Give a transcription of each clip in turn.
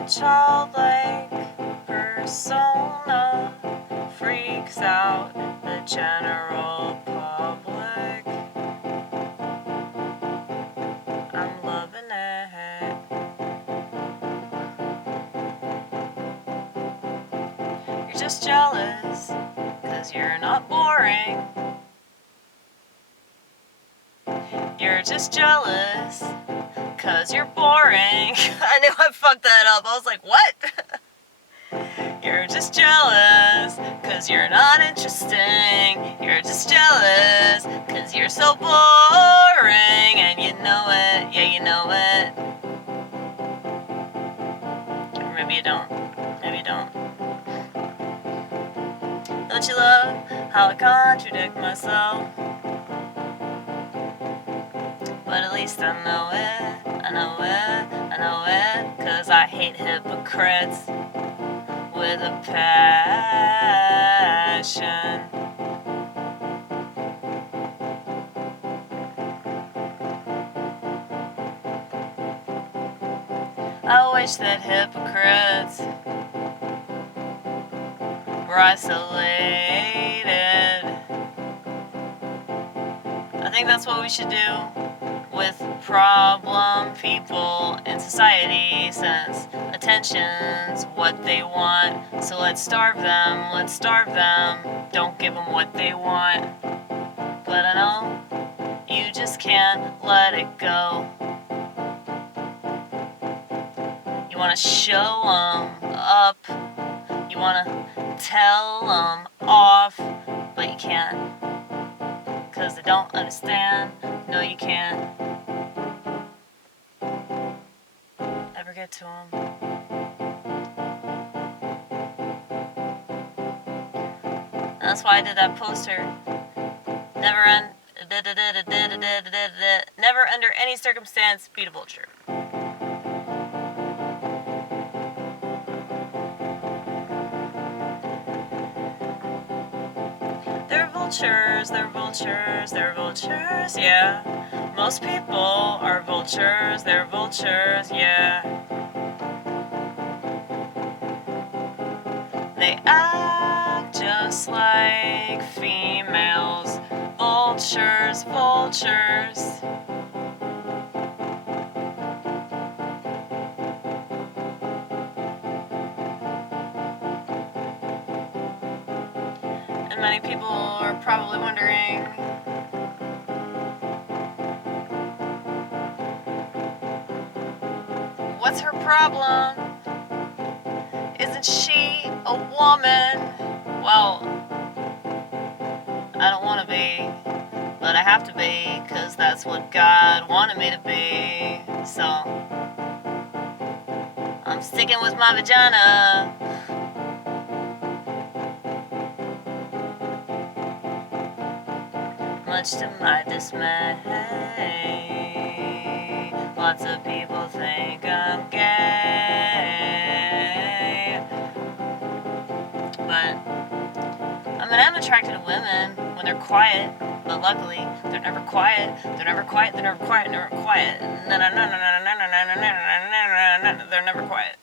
a childlike persona freaks out the general public. I'm loving it. You're just jealous 'cause you're not boring. You're just jealous 'cause you're boring. I knew I fucked that up. I was like, what? You're just jealous 'cause you're not interesting. You're just jealous 'cause you're so boring. And you know it, yeah, you know it. Or maybe you don't. Maybe you don't. Don't you love how I contradict myself? But at least I know it, I know it, I know it. 'Cause I hate hypocrites with a passion. I wish that hypocrites were isolated. I think that's what we should do with problem people in society, since attention's what they want. So let's starve them, let's starve them. Don't give them what they want. But I know you just can't let it go. You wanna show them up, you wanna tell them off, but you can't, 'cause they don't understand. No, you can't ever get to them. That's why I did that poster. Never under any circumstance beat a vulture. They're vultures, they're vultures, they're vultures, yeah. Most people are vultures, they're vultures, yeah. They act just like females. Vultures, vultures. And many people are probably wondering, what's her problem? Isn't she a woman? Well, I don't want to be, but I have to be, 'cause that's what God wanted me to be. So I'm sticking with my vagina. Much to my dismay, lots of people think I'm gay. But I am attracted to women when they're quiet, but luckily they're never quiet. They're never quiet. They're never quiet. Never quiet. They're never quiet.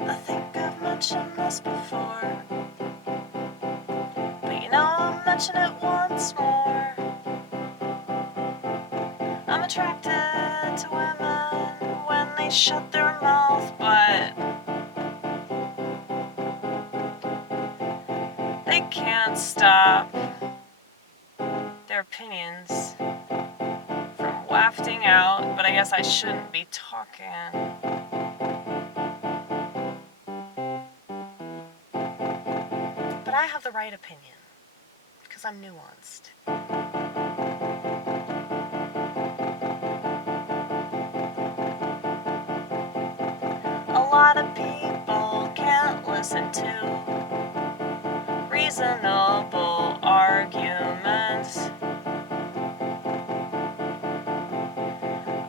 I think I've mentioned this before, but you know I'll mention it once more. I'm attracted to women when they shut their mouth, but they can't stop their opinions from wafting out. But I guess I shouldn't be talking. But I have the right opinion, because I'm nuanced. A lot of people can't listen to reasonable arguments.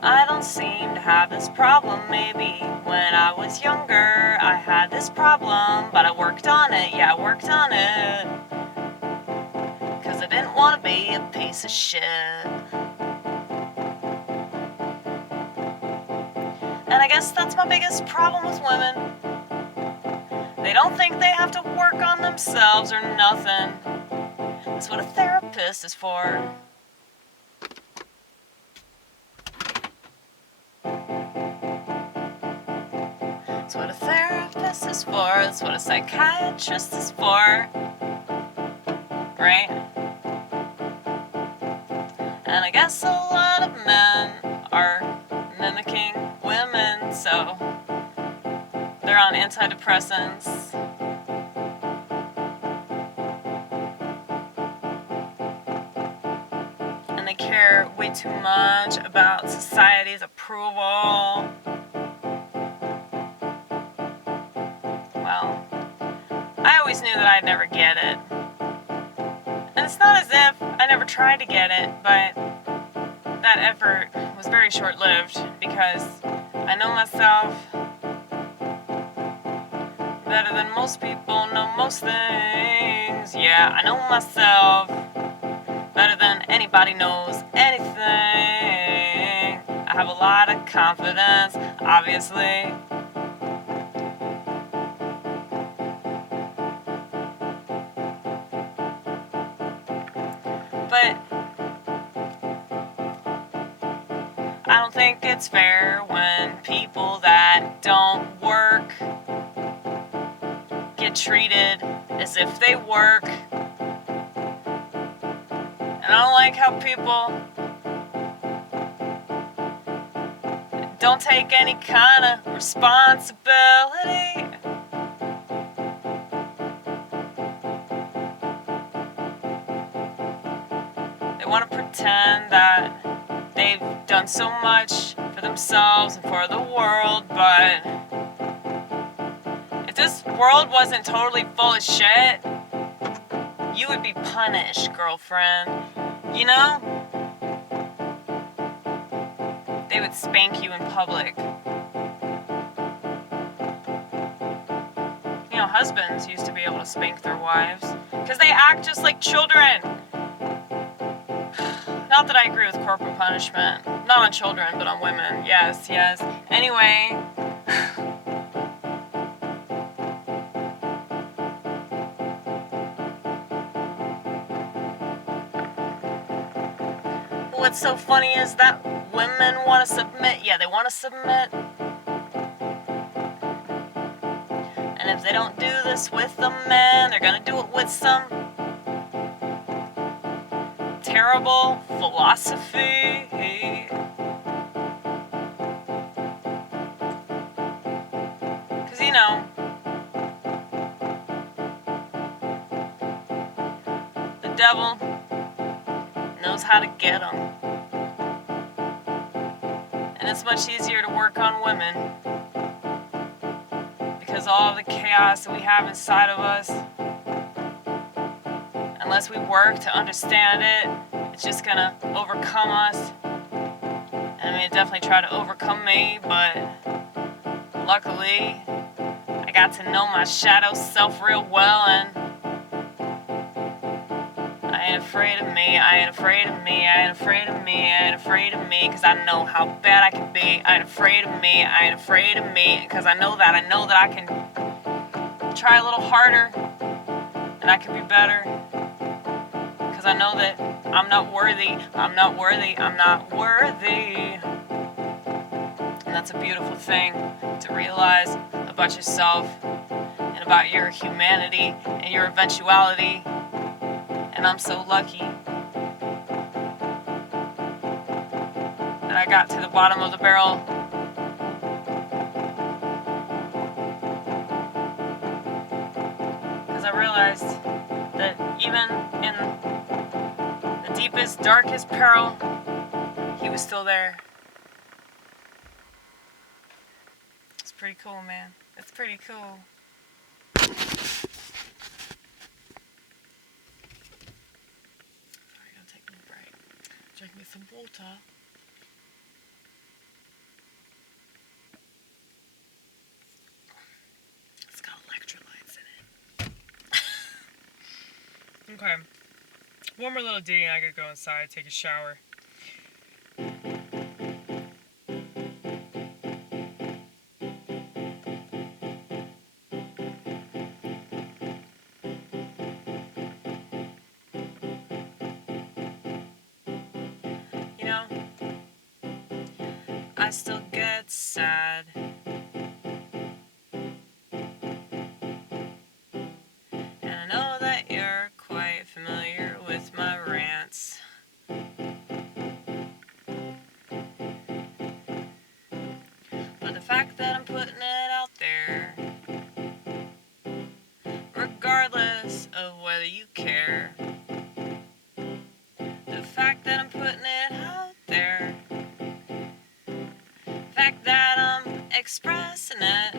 I don't don't seem to have this problem. Maybe when I was younger I had this problem, but I worked on it, yeah, I worked on it. Cause I didn't want to be a piece of shit. And I guess that's my biggest problem with women. They don't think they have to work on themselves or nothing. That's what a therapist is for. That's what a therapist is for. That's what a psychiatrist is for. Right? And I guess a lot of men are mimicking women, so they're on antidepressants. And they care way too much about society's approval. Well, I always knew that I'd never get it. And it's not as if I never tried to get it, but that effort was very short-lived because I know myself better than most people know most things. Yeah, I know myself better than anybody knows anything. I have a lot of confidence, obviously. But I don't think it's fair when people that don't work get treated as if they work. And I don't like how people don't take any kind of responsibility. They want to pretend that they've done so much for themselves and for the world, but if this world wasn't totally full of shit, you would be punished, girlfriend. You know? They would spank you in public. You know, husbands used to be able to spank their wives because they act just like children. Not that I agree with corporal punishment. Not on children, but on women. Yes, yes. Anyway. What's so funny is that women want to submit. Yeah, they want to submit. And if they don't do this with the men, they're gonna do it with some terrible philosophy. Cause you know, the devil knows how to get them. And it's much easier to work on women because all of the chaos that we have inside of us, unless we work to understand it, it's just gonna overcome us. And I mean, it definitely tried to overcome me, but luckily I got to know my shadow self real well, and I ain't afraid of me, I ain't afraid of me, I ain't afraid of me, I ain't afraid of me, cause I know how bad I can be. I ain't afraid of me, I ain't afraid of me, cause I know that I can try a little harder, and I can be better, cause I know that I'm not worthy, I'm not worthy, I'm not worthy. And that's a beautiful thing to realize about yourself and about your humanity and your eventuality. And I'm so lucky that I got to the bottom of the barrel. Because I realized that even in the deepest, darkest peril, he was still there. It's pretty cool, man. It's pretty cool. Drink me some water. Okay. One more little ditty and I gotta go inside, take a shower. You know, I still get sad. And I know that you're quite familiar with my rants. But the fact that I'm putting it out there, regardless of whether you care, the fact that I'm putting it out there, the fact that I'm expressing it,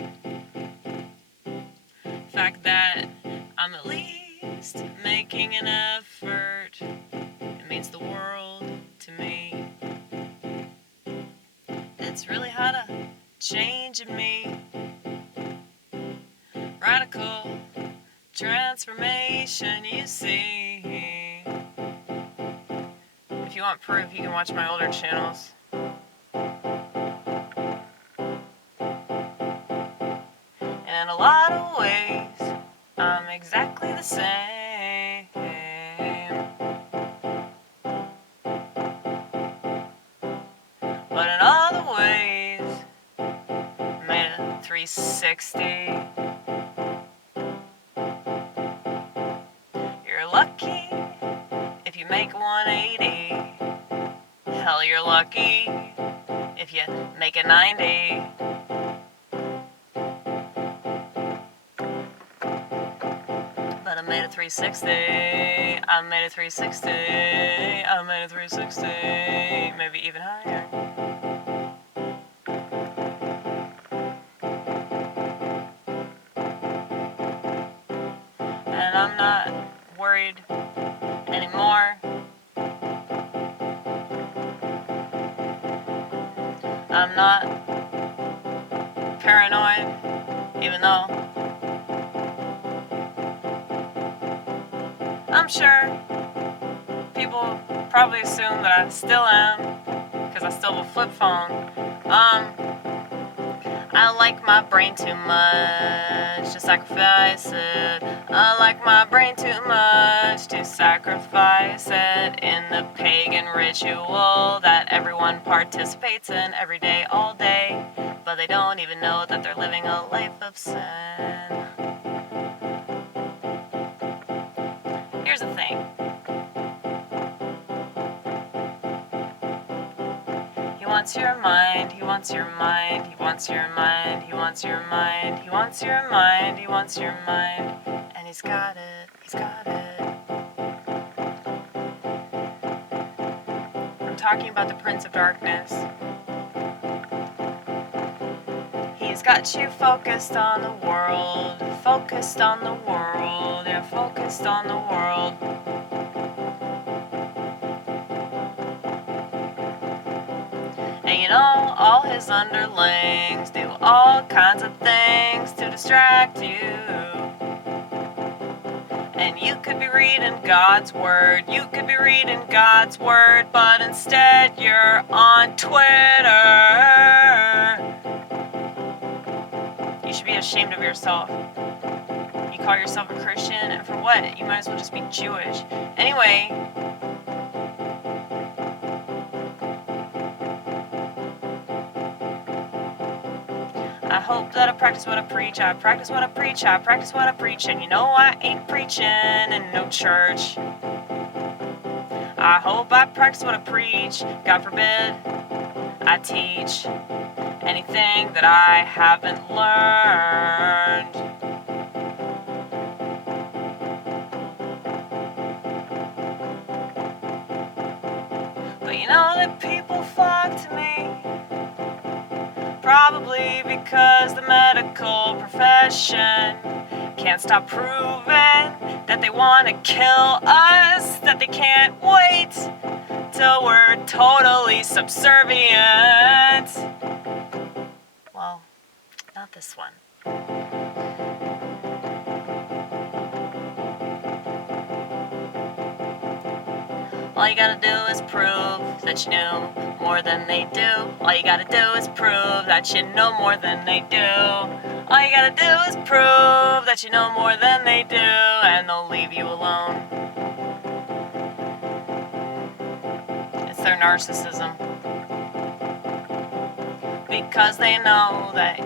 the fact that I'm at least making an effort, it means the world to me. It's really how to change in me. Radical transformation, you see. If you want proof, you can watch my older channels. And in a lot of ways, I'm exactly the same. But in other ways, made a 360. You're lucky if you make 180. Hell, you're lucky if you make a 90. But I made a 360. I made a 360. I made a 360. Maybe even higher. And I'm not worried anymore. I'm not paranoid, even though I'm sure people probably assume that I still am, because I still have a flip phone. I like my brain too much to sacrifice it. I like my brain too much to sacrifice it in the pagan ritual that everyone participates in every day, all day. But they don't even know that they're living a life of sin. Here's the thing. He wants your mind, he wants your mind, he wants your mind, he wants your mind, he wants your mind, he wants your mind, and he's got it, he's got it. I'm talking about the Prince of Darkness. He's got you focused on the world, focused on the world, yeah, focused on the world. And you know, all his underlings do all kinds of things to distract you. And you could be reading God's word, you could be reading God's word, but instead you're on Twitter. You should be ashamed of yourself. You call yourself a Christian, and for what? You might as well just be Jewish. Anyway, I hope that I practice what I preach, I practice what I preach, I practice what I preach, and you know I ain't preaching in no church. I hope I practice what I preach, God forbid I teach anything that I haven't learned. But you know that people flock to me, probably because the medical profession can't stop proving that they want to kill us, that they can't wait till we're totally subservient. Well, not this one. All you gotta do is prove that you know more than they do. All you gotta do is prove that you know more than they do. All you gotta do is prove that you know more than they do, and they'll leave you alone. It's their narcissism. Because they know that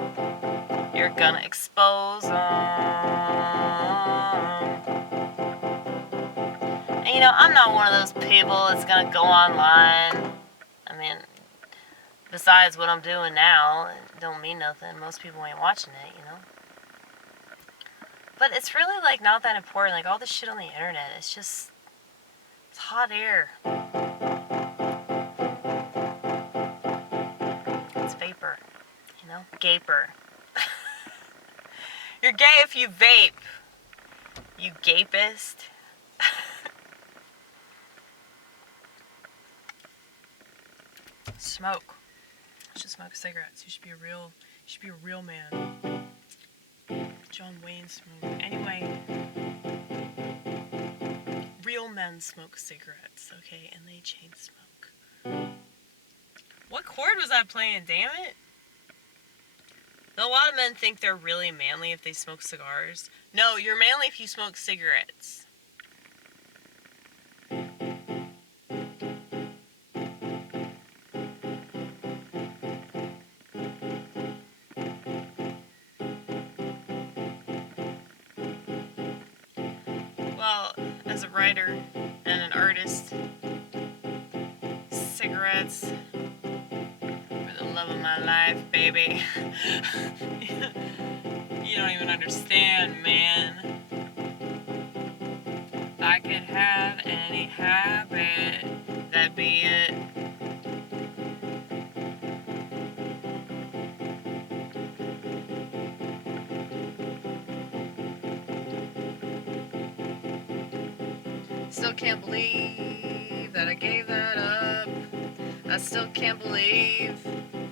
you're gonna expose them. And you know, I'm not one of those people that's gonna go online. I mean, besides what I'm doing now, it don't mean nothing. Most people ain't watching it, you know. But it's really like not that important. Like all this shit on the internet, it's hot air. It's vapor, you know, gaper. You're gay if you vape, you gapist. Smoke. You should smoke cigarettes. You should be a real man. John Wayne smoked. Anyway, real men smoke cigarettes, okay, and they chain smoke. What chord was I playing? Damn it! A lot of men think they're really manly if they smoke cigars. No, you're manly if you smoke cigarettes. Well, as a writer and an artist, cigarettes are the love of my life, baby. You don't even understand, man. If I could have any habit, that'd be it. Still can't believe that I gave that up. I still can't believe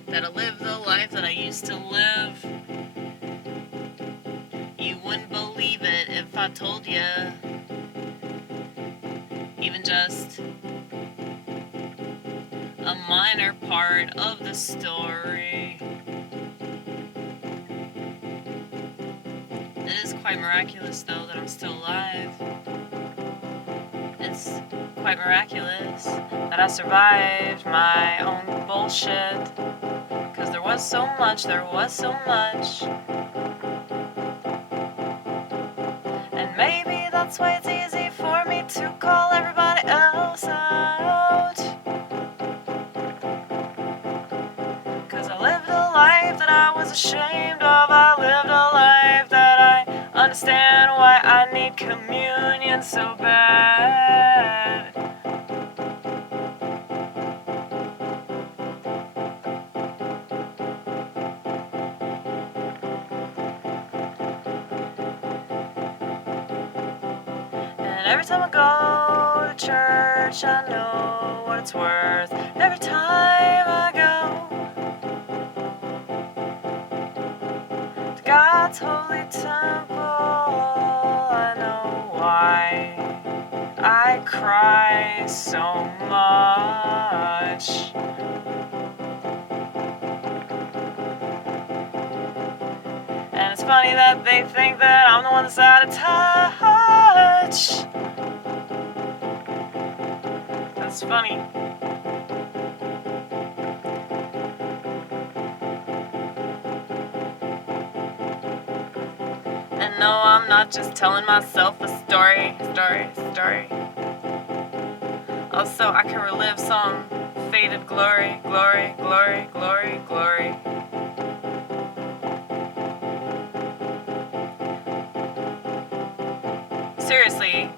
that I lived the life that I used to live. You wouldn't believe it if I told you even just a minor part of the story. It is quite miraculous, though, that I'm still alive. It's quite miraculous that I survived my own bullshit. 'Cause there was so much. And maybe that's why it's easy for me to call everybody else out. 'Cause I lived a life that I was ashamed of. I lived a life that I understand why I need communion so bad. And every time I go to church, I know what it's worth. Every time I go to God's holy temple, I know why I cry so much. And it's funny that they think that I'm the one that's out of touch. That's funny. And no, I'm not just telling myself a story. Also, I can relive some faded glory. Seriously.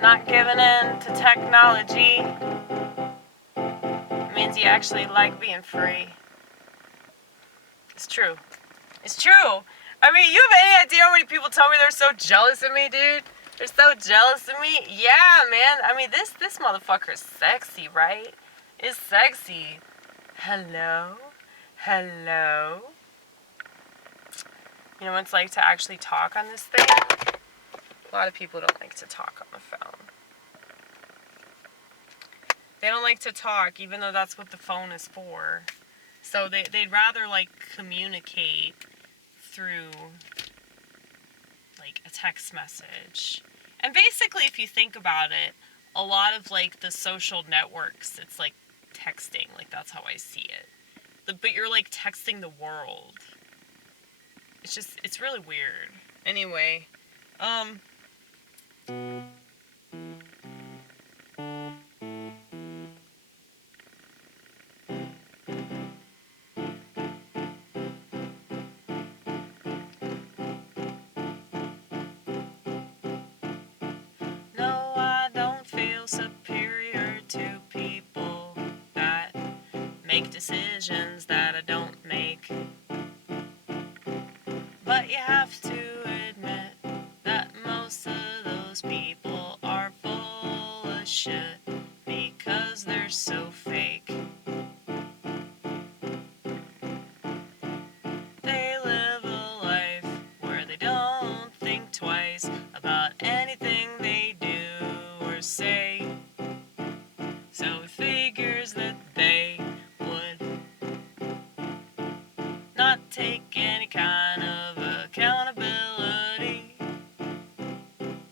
Not giving in to technology means you actually like being free. It's true. I mean, you have any idea how many people tell me they're so jealous of me, dude? They're so jealous of me. Yeah, man. I mean, this motherfucker's sexy, right? It's sexy. Hello? You know what it's like to actually talk on this thing? A lot of people don't like to talk on the phone. They don't like to talk, even though that's what the phone is for. So they'd rather, like, communicate through, like, a text message. And basically, if you think about it, a lot of, like, the social networks, it's, like, texting. Like, that's how I see it. But you're, like, texting the world. It's really weird. Anyway, no, I don't feel superior to people that make decisions that I don't make. But you have to admit that most of those people are full of shit because they're so fake. They live a life where they don't think twice about anything they do or say. So it figures that they would not take any kind of accountability.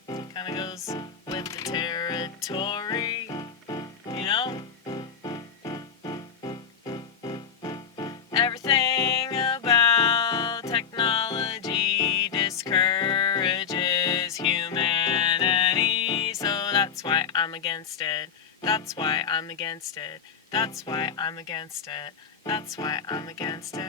Kind of goes with the territory, you know? Everything about technology discourages humanity, so that's why I'm against it. That's why I'm against it. That's why I'm against it. That's why I'm against it.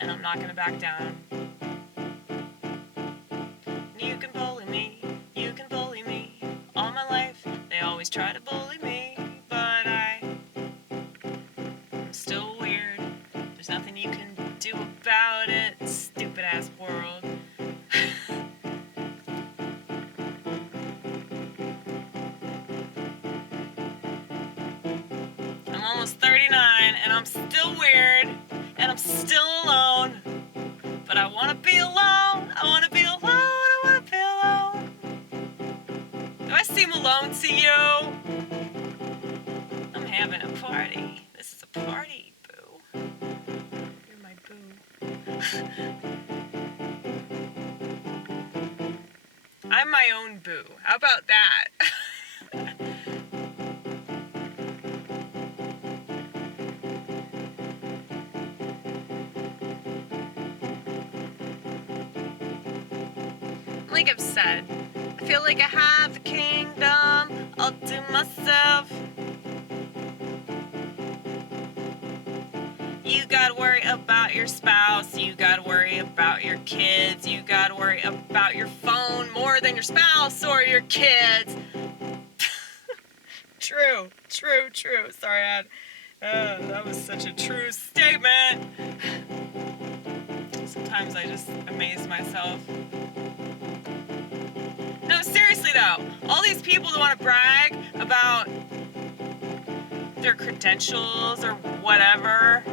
And I'm not gonna back down. You can bully me, you can bully me. All my life, they always try to bully me, but I'm still weird. There's nothing you can do about it, stupid ass world. I'm almost 39 and I'm still weird and I'm still alone. But I wanna be alone, I wanna be alone, I wanna be alone. Do I seem alone to you? I'm having a party. This is a party, boo. You're my boo. I'm my own boo. How about that? Like I've said, I feel like I have the kingdom all to myself. You gotta worry about your spouse, you gotta worry about your kids, you gotta worry about your phone more than your spouse or your kids. True. Sorry, that was such a true statement. Sometimes I just amaze myself. No, seriously though, all these people that want to brag about their credentials or whatever,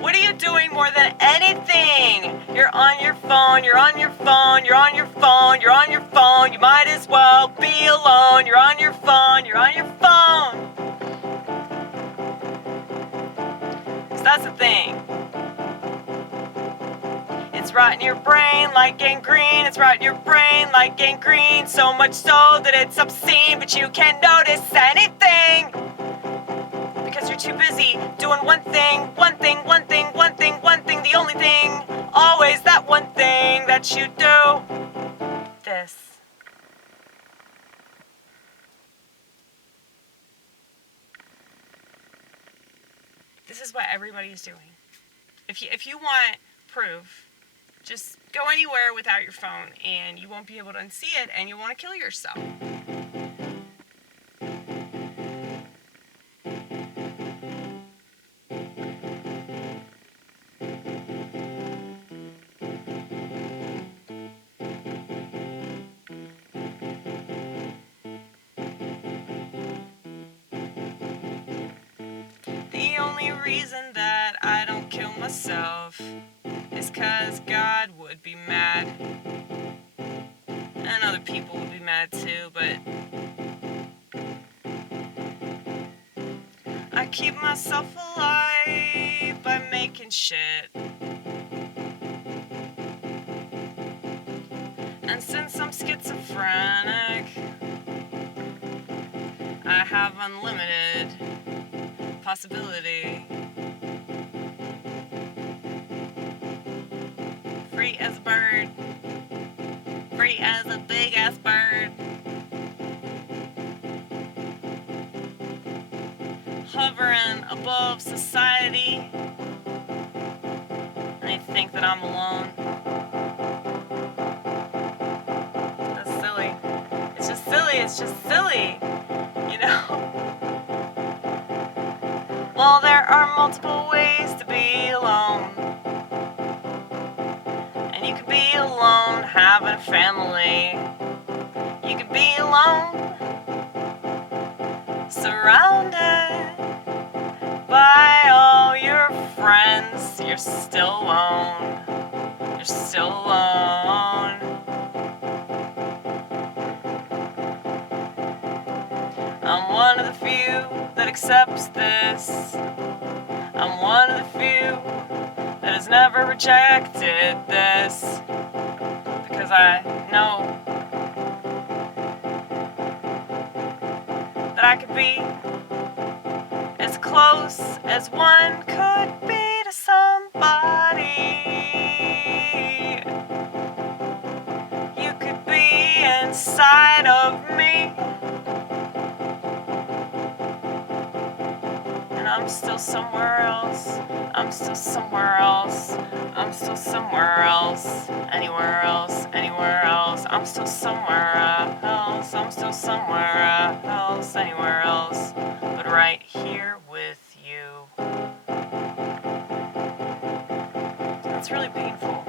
what are you doing more than anything? You're on your phone, you're on your phone, you're on your phone, you're on your phone, you might as well be alone, you're on your phone, you're on your phone. So that's the thing. It's rotting your brain like gangrene. It's rotting your brain like gangrene. So much so that it's obscene, but you can't notice anything. Because you're too busy doing one thing. The only thing, always that one thing that you do. This. This is what everybody's doing. If you want proof, just go anywhere without your phone and you won't be able to unsee it and you want to kill yourself. only reason that I don't kill myself is 'cause God would be mad. And other people would be mad too, but I keep myself alive by making shit. And since I'm schizophrenic, I have unlimited possibility. Free as a bird. Free as a big ass bird. Hovering above society. And they think that I'm alone. That's silly. It's just silly. It's just silly. You know? Well, there are multiple ways to be alone. And you can be alone having a family. You can be alone surrounded by all your friends. You're still alone. You're still alone. I'm one of the few that accepts this. I'm one of the few that has never rejected this. Because I know that I could be as close as one could be to somebody. You could be inside of me. And I'm still somewhere else. I'm still somewhere else. I'm still somewhere else. Anywhere else. Anywhere else. I'm still somewhere else. I'm still somewhere else. Anywhere else. But right here with you. It's really painful.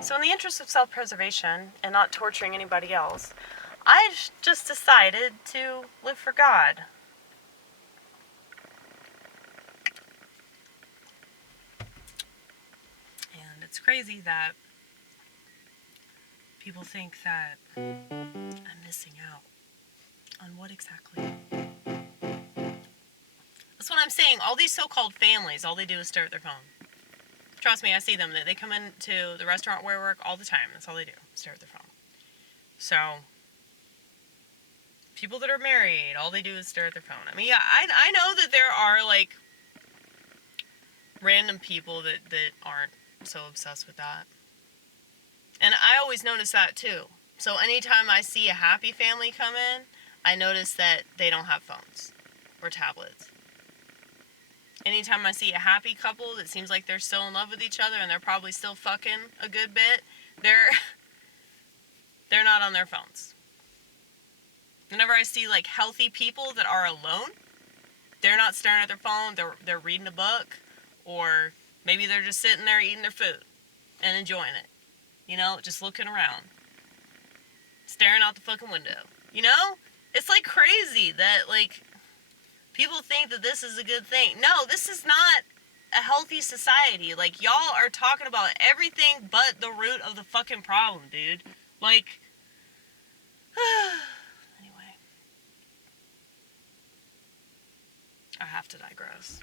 So in the interest of self-preservation and not torturing anybody else, I just decided to live for God. And it's crazy that people think that I'm missing out on what exactly? That's what I'm saying. All these so-called families, all they do is stare at their phone. Trust me, I see them. They come into the restaurant where I work all the time. That's all they do, stare at their phone. So, people that are married, all they do is stare at their phone. I mean, yeah, I know that there are, like, random people that aren't so obsessed with that. And I always notice that, too. So anytime I see a happy family come in, I notice that they don't have phones or tablets. Anytime I see a happy couple that seems like they're still in love with each other and they're probably still fucking a good bit, they're not on their phones. Whenever I see, like, healthy people that are alone, they're not staring at their phone, they're reading a book, or maybe they're just sitting there eating their food and enjoying it. You know, just looking around. Staring out the fucking window. You know? It's, like, crazy that, like, people think that this is a good thing. No, this is not a healthy society. Like, y'all are talking about everything but the root of the fucking problem, dude. Like, anyway. I have to digress.